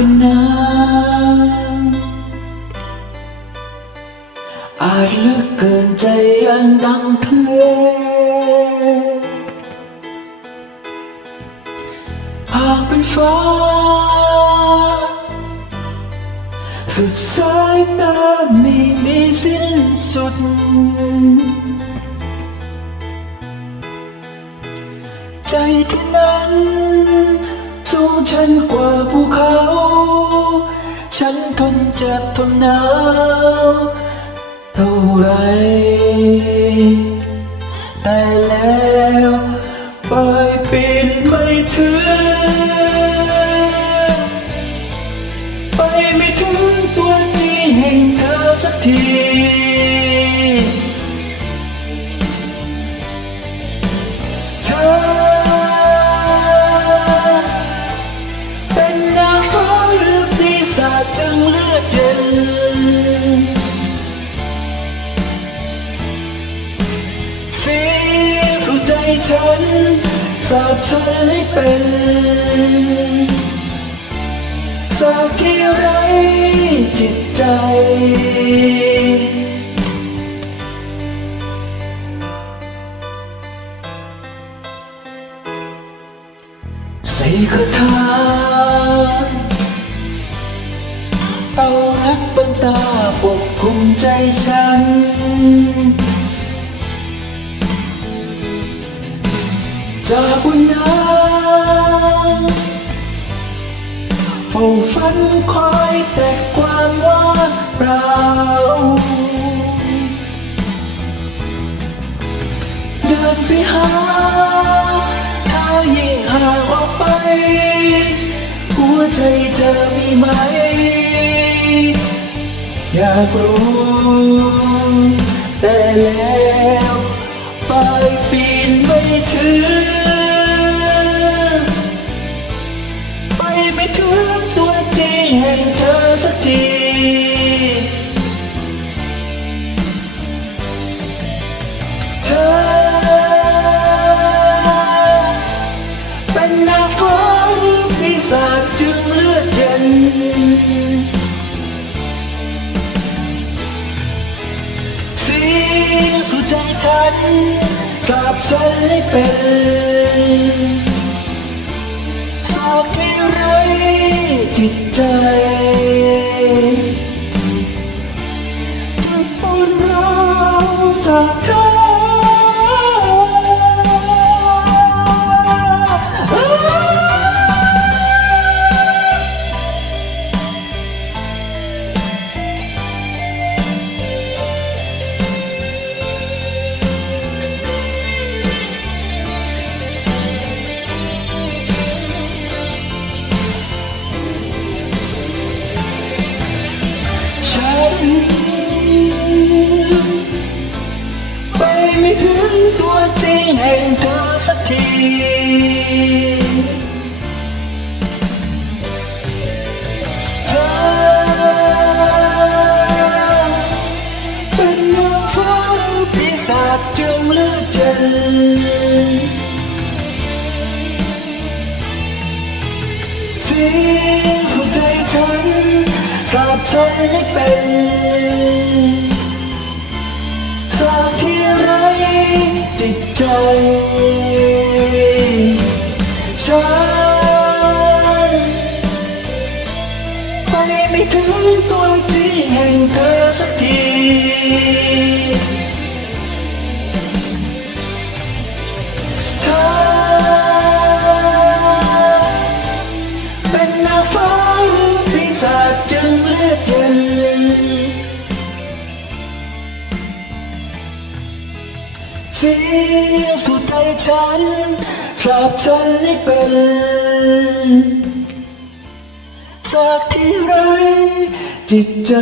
เป็นน้ำอาจลึกเกินใจยังดังทะเลหากเป็นฟ้า สุดสายตาไม่มีสิ้นสุด ใจที่นั้น สูงชันกว่าภูเขา ฉันทนเจ็บทนหนาวเท่าไรแต่แล้ว ปีศาจจึงเลือดเย็นเสียงสู่ใจฉัน สาบฉันให้เป็นสาบที่ไรจิตใจใส่ค เอาฮักบันตาปกคุมใจฉัน จากวันนั้นเฝ้าฝันคอยแต่ความว่าเปล่าเดินไปหาถ้ายิ่งห่างออกไป หัวใจเธอมีไหม อยากรู้แต่แล้วปลายปีนไม่ถึง ไปไม่ถึงตัวจริงแห่งเธอสักที สุดใจฉันสาบฉันให้เป็นสาบที่ไรจิตใจ ไปไม่ถึงตัวจริงแห่งเธอสักทีเธอเป็นนางฟ้าหรือปีศาจจึงเลือกเจนเชาบใช้ให้เป็นสาบที่ไรจิตใจฉันไปไม่ถึงตัวจริงแห่งเธอสักที เสียงสุดใจฉันสาบฉันให้เป็นสักที่ไรจิตใจ